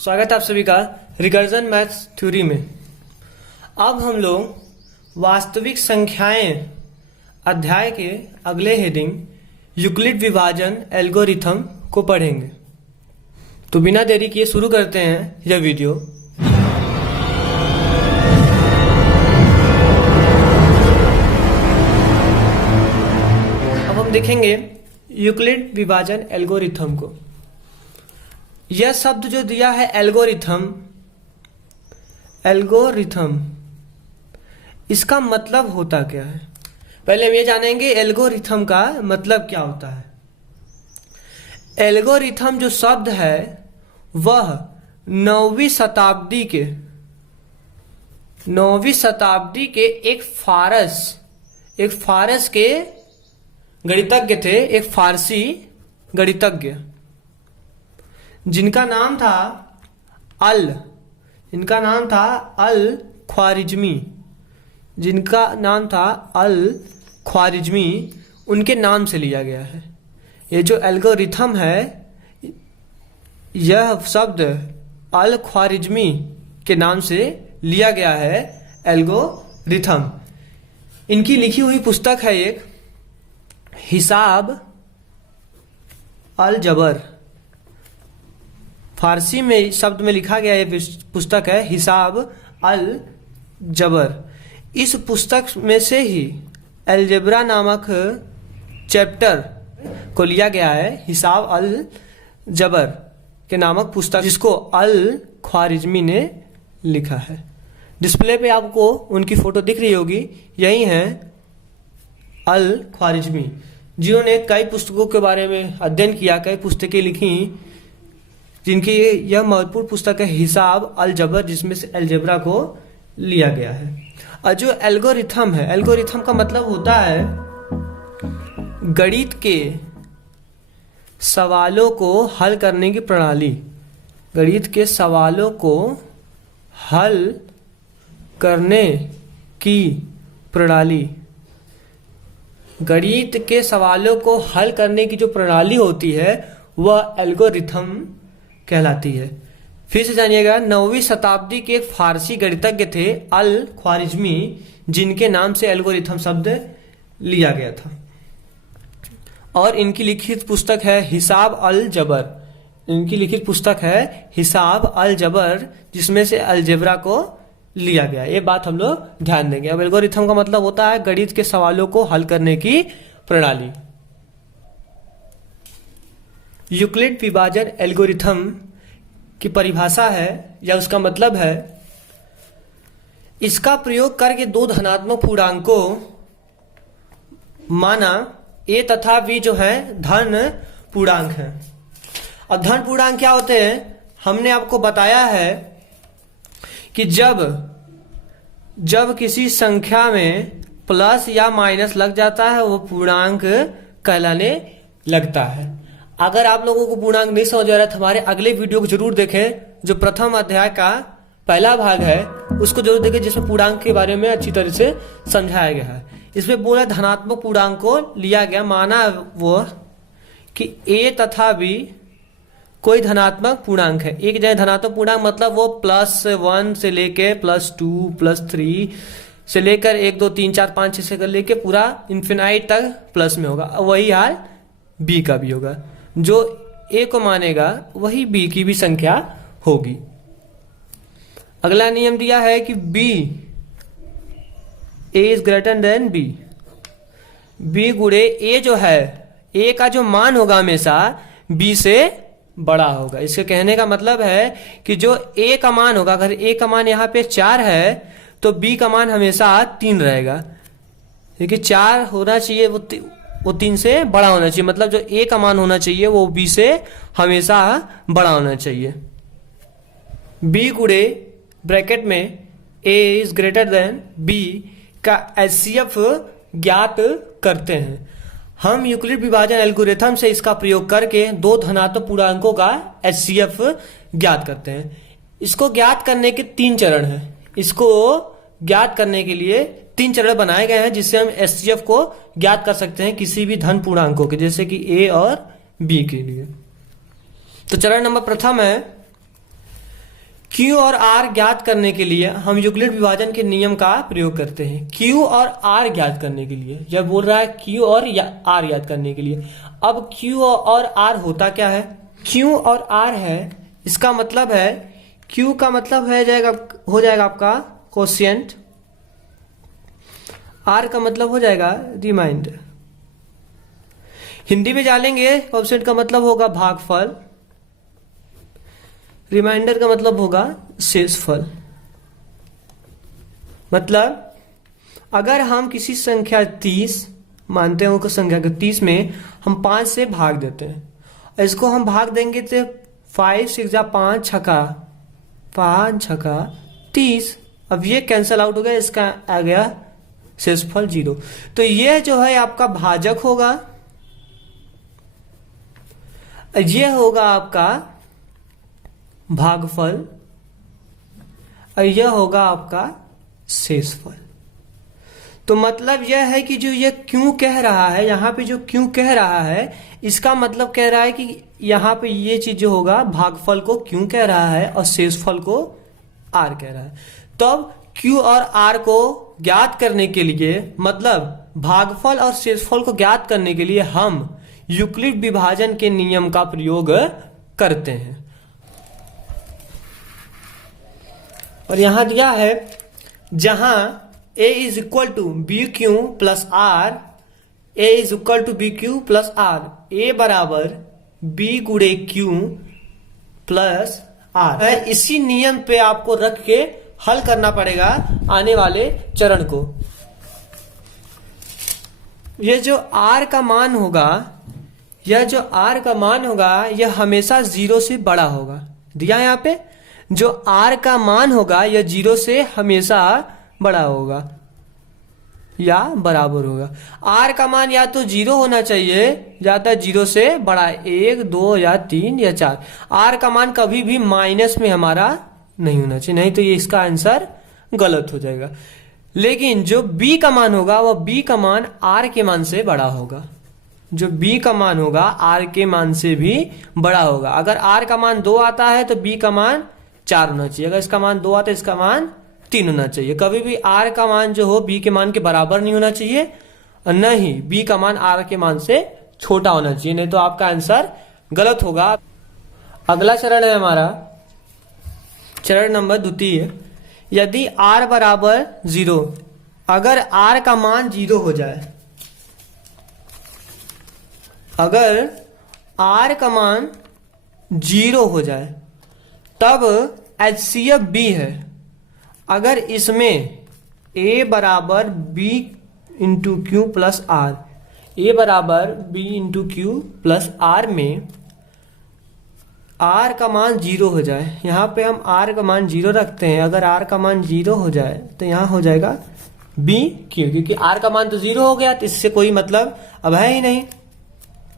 स्वागत है आप सभी का रिकर्जन मैथ्स थ्योरी में। अब हम लोग वास्तविक संख्याएं अध्याय के अगले हेडिंग यूक्लिड विभाजन एल्गोरिथम को पढ़ेंगे। तो बिना देरी किए शुरू करते हैं यह वीडियो। अब हम देखेंगे यूक्लिड विभाजन एल्गोरिथम को। यह शब्द जो दिया है एल्गोरिथम, इसका मतलब होता क्या है? पहले हम ये जानेंगे एल्गोरिथम का मतलब क्या होता है। एल्गोरिथम जो शब्द है वह 9वीं शताब्दी के एक फारस के गणितज्ञ थे, एक फारसी गणितज्ञ जिनका नाम था अल ख्वारिज्मी, उनके नाम से लिया गया है। ये जो एल्गोरिथम है, यह शब्द अल ख्वारिज्मी के नाम से लिया गया है एल्गोरिथम। इनकी लिखी हुई पुस्तक है एक हिसाब अल जबर। फारसी में शब्द में लिखा गया ये पुस्तक है हिसाब अल जबर। इस पुस्तक में से ही अलजेब्रा नामक चैप्टर को लिया गया है, हिसाब अल जबर के नामक पुस्तक, जिसको अल ख्वारिज्मी ने लिखा है। डिस्प्ले पे आपको उनकी फोटो दिख रही होगी, यही है अल ख्वारिज्मी, जिन्होंने कई पुस्तकों के बारे में अध्ययन किया, कई पुस्तकें लिखी, जिनकी यह महत्वपूर्ण पुस्तक है हिसाब अल जबर, जिसमें से अलजेब्रा को लिया गया है। और जो एल्गोरिथम है, एल्गोरिथम का मतलब होता है गणित के सवालों को हल करने की प्रणाली। गणित के सवालों को हल करने की प्रणाली। गणित के सवालों को हल करने की जो प्रणाली होती है वह एल्गोरिथम कहलाती है। फिर से जानिएगा, 9वीं शताब्दी के एक फारसी गणितज्ञ थे अल ख्वारिज्मी, जिनके नाम से एल्गोरिथम शब्द लिया गया था। और इनकी लिखित पुस्तक है हिसाब अल जबर, जिसमें से अलजेब्रा को लिया गया। ये बात हम लोग ध्यान देंगे। अब एल्गोरिथम का मतलब होता है गणित के सवालों को हल करने की प्रणाली। यूक्लिड विभाजन एल्गोरिथम की परिभाषा है या उसका मतलब है, इसका प्रयोग करके दो धनात्मक पूर्णांकों माना a तथा b जो है धन पूर्णांक है। अब धन पूर्णांक क्या होते हैं? हमने आपको बताया है कि जब किसी संख्या में प्लस या माइनस लग जाता है वो पूर्णांक कहलाने लगता है। अगर आप लोगों को पूर्णांक नहीं समझ आ रहा है तो हमारे अगले वीडियो को जरूर देखें, जो प्रथम अध्याय का पहला भाग है उसको जरूर देखें, जिसमें पूर्णांक के बारे में अच्छी तरह से समझाया गया है। इसमें बोला धनात्मक पूर्णांक को लिया गया, माना वो कि a तथा b कोई धनात्मक पूर्णांक है। एक जगह धनात्मक पूर्णांक मतलब वो +1 से लेके +2 +3 से लेकर 1 2 3 4 5 6 से लेके पूरा इन्फिनाइट तक प्लस में होगा। वही हाल b का भी होगा। जो a को मानेगा वही b की भी संख्या होगी। अगला नियम दिया है कि a is greater than b। b गुणे a जो है, a का जो मान होगा हमेशा b से बड़ा होगा। इसके कहने का मतलब है कि जो a का मान होगा, अगर a का मान यहाँ पे 4 है तो b का मान हमेशा 3 रहेगा, क्योंकि 4 होना चाहिए, वो 3 से बड़ा होना चाहिए। मतलब जो a का मान होना चाहिए वो b से हमेशा बड़ा होना चाहिए। b गुणे ब्रैकेट में a is greater than b का HCF ज्ञात करते हैं। हम यूक्लिड विभाजन एल्गोरिथम से इसका प्रयोग करके दो धनात्मक पूर्णांकों का HCF ज्ञात करते हैं। इसको ज्ञात करने के 3 चरण हैं। इसको ज्ञात करने के लिए 3 चरण बनाए गए हैं, जिससे हम HCF को ज्ञात कर सकते हैं किसी भी धन पूर्णांकों के, जैसे कि a और b के लिए। तो चरण नंबर प्रथम है Q और R ज्ञात करने के लिए हम यूक्लिड विभाजन के नियम का प्रयोग करते हैं। Q और R ज्ञात करने के लिए, जब बोल रहा है Q और R ज्ञात करने के लिए, अब Q और R होता क्या है? Q और R है, इसका मतलब है Q का मतलब हो जाएगा आपका कोशिएंट, R का मतलब हो जाएगा रिमाइंडर। हिंदी में जानेंगे, कोशिएंट का मतलब होगा भागफल, रिमाइंडर का मतलब होगा शेषफल। मतलब अगर हम किसी संख्या 30 मानते हैं, उस संख्या को 30 में हम 5 से भाग देते हैं, इसको हम भाग देंगे तो 5 6 5 छका 5 छका 30। अब ये कैंसल आउट हो गया, इसका आ गया शेषफल 0। तो ये जो है आपका भाजक होगा, ये होगा आपका भागफल, और यह होगा आपका शेषफल। तो मतलब यह है कि जो ये क्यों कह रहा है, यहाँ पे जो क्यों कह रहा है, इसका मतलब कह रहा है कि यहाँ पे ये चीज जो होगा भागफल को क्यों कह रहा है और शेषफल को आर कह रहा है। तब क्यू और आर को ज्ञात करने के लिए, मतलब भागफल और शेषफल को ज्ञात करने के लिए हम यूक्लिड विभाजन के नियम का प्रयोग करते हैं। और यहां दिया है जहां a is equal to B q plus r, a is equal to B q plus r, a बराबर बी गुणे क्यू प्लस आर। इसी नियम पे आपको रख के हल करना पड़ेगा आने वाले चरण को। ये जो r का मान होगा, यह जो r का मान होगा यह हमेशा 0 से बड़ा होगा। दिया यहाँ पे जो r का मान होगा यह 0 से हमेशा बड़ा होगा या बराबर होगा। r का मान या तो 0 होना चाहिए या तो 0 से बड़ा, 1 2 या 3 या 4। r का मान कभी भी माइनस में हमारा नहीं होना चाहिए, नहीं तो ये इसका आंसर गलत हो जाएगा। लेकिन जो b का मान होगा वह b का मान r के मान से बड़ा होगा। जो b का मान होगा r के मान से भी बड़ा होगा। अगर r का मान 2 आता है तो b का मान 4 होना चाहिए, अगर इसका मान 2 आता है इसका मान 3 होना चाहिए। कभी भी r का मान जो हो b के मान के बराबर नहीं होना चाहिए, और न ही b का मान r के मान से छोटा होना चाहिए, नहीं तो आपका आंसर गलत होगा। अगला चरण है हमारा चरण नंबर 2। यदि r बराबर 0, अगर r का मान 0 हो जाए, अगर r का मान 0 हो जाए तब HCF B है। अगर इसमें a बराबर b into q plus r, a बराबर b into q plus r में r का मान 0 हो जाए, यहाँ पे हम r का मान 0 रखते हैं। अगर r का मान 0 हो जाए तो यहाँ हो जाएगा b क्यू, क्योंकि r का मान तो 0 हो गया तो इससे कोई मतलब अब है ही नहीं।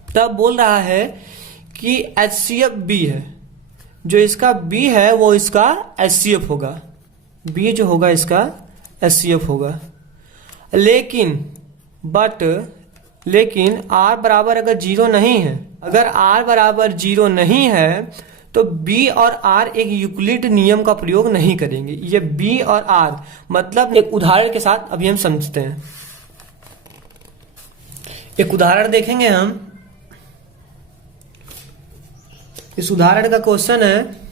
तब बोल रहा है कि HCF B है, जो इसका B है वो इसका HCF होगा, B जो होगा इसका HCF होगा। लेकिन R बराबर अगर 0 नहीं है, अगर R बराबर 0 नहीं है तो B और R एक यूक्लिड नियम का प्रयोग नहीं करेंगे। ये B और R मतलब एक उदाहरण के साथ अभी हम समझते हैं। एक उदाहरण देखेंगे हम। इस उदाहरण का क्वेश्चन है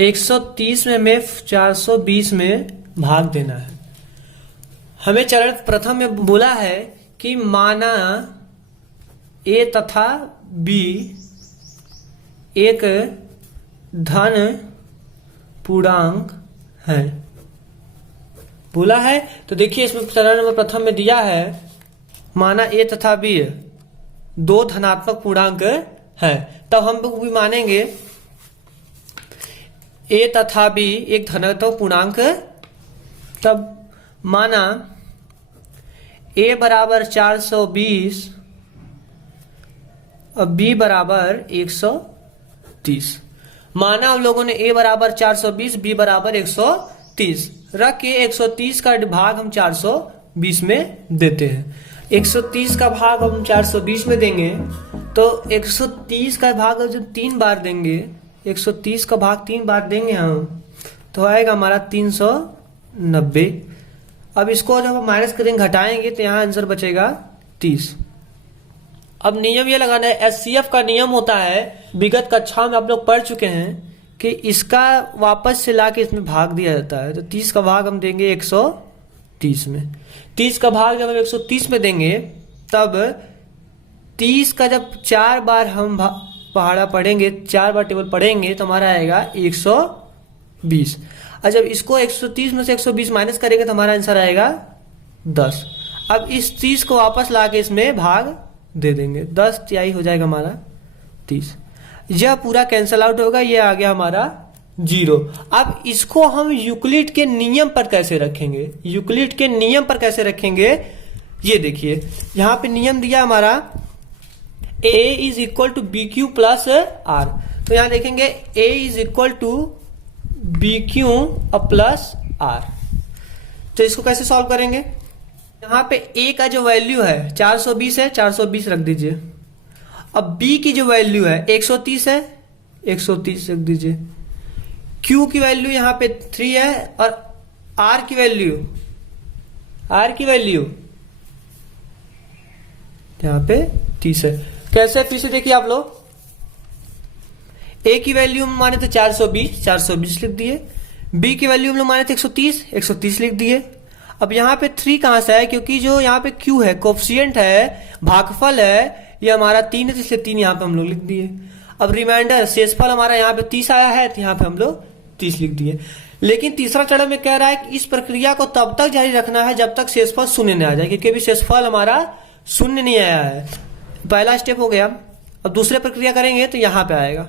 130 में 420 में भाग देना है। हमें चरण प्रथम में बोला है कि माना A तथा B एक धन पूर्णांक है बोला है। तो देखिए इसमें चरण नंबर प्रथम में दिया है माना A तथा B दो धनात्मक पूर्णांक है, तब हम लोग भी मानेंगे A तथा B एक धनात्मक पूर्णांक। तब माना A बराबर 420 और B बराबर 130। माना हम लोगों ने A बराबर 420 B बराबर 130 रख के 130 का भाग हम 420 में देते हैं। 130 का भाग हम 420 में देंगे तो 130 का भाग जब 3 बार देंगे 130 का भाग 3 बार देंगे हम तो आएगा हमारा 390। अब इसको जब हम माइनस करेंगे, घटाएंगे, तो यहाँ आंसर बचेगा 30। अब नियम ये लगाना है, एचसीएफ का नियम होता है, विगत कक्षा में आप लोग पढ़ चुके हैं कि इसका वापस से लाके इसमें भाग दिया जाता है। तो 30 का भाग हम देंगे 130 में। 30 का भाग जब हम 130 में देंगे तब 30 का जब 4 बार हम पहाड़ा पढ़ेंगे, 4 बार टेबल पढ़ेंगे तो हमारा आएगा 120। और जब इसको 130 में से 120 माइनस करेंगे तो हमारा आंसर आएगा 10। अब इस 30 को वापस लाके इसमें भाग दे देंगे, 10 तिहाई हो जाएगा हमारा 30। यह पूरा कैंसल आउट होगा, ये आ गया हमारा 0। अब इसको हम यूक्लिड के नियम पर कैसे रखेंगे, यूक्लिड के नियम पर कैसे रखेंगे, ये देखिए यहां पे नियम दिया हमारा a is equal to B q plus r. तो यहां देखेंगे a is equal to B q plus r. तो इसको कैसे सॉल्व करेंगे, यहां पे a का जो वैल्यू है 420 है, 420 रख दीजिए। अब b की जो वैल्यू है 130 है, 130 रख दीजिए। q की वैल्यू यहां पे 3 है और r की वैल्यू यहां पे 30 है। कैसे, फिर से देखिए आप लोग, a की वैल्यू हम माने थे 420, 420 लिख दिए। b की वैल्यू हम लोग माने थे 130, 130 लिख दिए। अब यहाँ पे 3 कहां से है, क्योंकि जो यहाँ पे q है, कोफिशिएंट है, भागफल है, ये हमारा 3 है, तो इसलिए 3 यहाँ पे हम लोग लिख दिए। अब रिमाइंडर शेषफल हमारा यहाँ पे 30 आया है, तो यहाँ पे हम लोग 30 लिख दिए। लेकिन तीसरा चरण में कह रहा है कि इस प्रक्रिया को तब तक जारी रखना है जब तक शेषफल शून्य नहीं आ जाए, क्योंकि अभी शेषफल हमारा शून्य नहीं आया है। पहला स्टेप हो गया। अब दूसरे प्रक्रिया करेंगे तो यहाँ पे आएगा।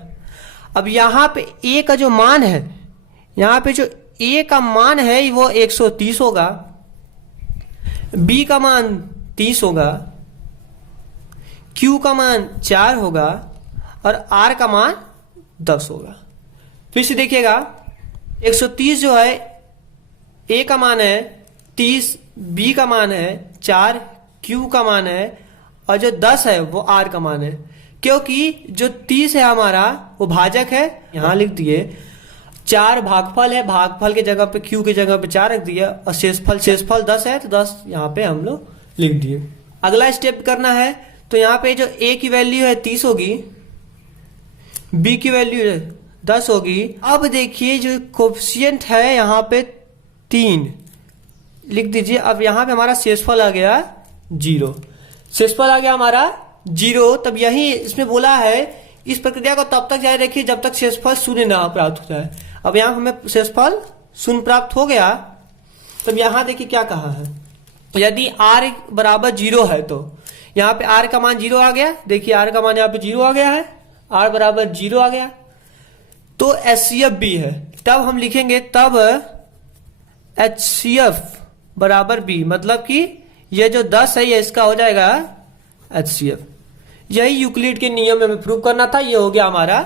अब यहाँ पे a का जो मान है, यहाँ पे जो a का मान है वो 130 होगा, b का मान 30 होगा, q का मान 4 होगा और r का मान 10 होगा। फिर से देखिएगा, 130 जो है a का मान है 30, b का मान है 4, q का मान है और जो 10 है वो r का मान है। क्योंकि जो 30 है हमारा वो भाजक है, यहां लिख दिए। 4 भागफल है, भागफल के जगह पे q की जगह पे 4 रख दिया और शेषफल 10 है, तो 10 यहाँ पे हम लोग लिख दिए। अगला स्टेप करना है, तो यहाँ पे जो a की वैल्यू है 30 होगी, b की वैल्यू 10 होगी। अब देखिए जो कोफिशिएंट है यहाँ पे 3 लिख दीजिए। अब यहाँ पे हमारा शेषफल आ गया 0, शेषफल आ गया हमारा 0। तब यही इसमें बोला है इस प्रक्रिया को तब तक जारी रखिए जब तक शेषफल शून्य ना प्राप्त हो जाए। अब यहाँ हमें शेषफल शून्य प्राप्त हो गया। तब यहाँ देखिए क्या कहा है, यदि r बराबर 0 है तो यहाँ पे r का मान 0 आ गया। देखिए r का मान यहाँ पे 0 आ गया है, r बराबर 0 आ गया तो HCF b है। तब हम लिखेंगे तब HCF बराबर b, मतलब कि ये जो 10 है ये इसका हो जाएगा HCF। यही यूक्लिड के नियम में हमें प्रूव करना था। ये हो गया हमारा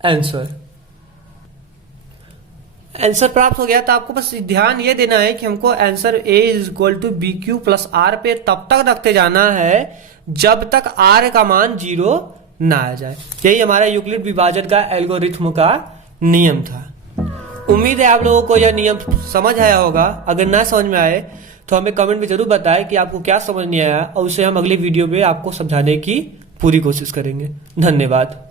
आंसर। आंसर प्राप्त हो गया। तो आपको बस ध्यान ये देना है कि हमको answer a is equal to B q plus r पे तब तक रखते जाना है जब तक r का मान 0 ना आ जाए। यही हमारा यूक्लिड विभाजन का एल्गोरिथम का नियम था। उम्मीद है आप लोगों को यह नियम समझ आया होगा। अगर ना समझ में आए तो हमें कमेंट में जरूर बताएं कि आपको क्या समझ नहीं आया, और उसे हम अगले वीडियो में आपको समझाने की पूरी कोशिश करेंगे। धन्यवाद।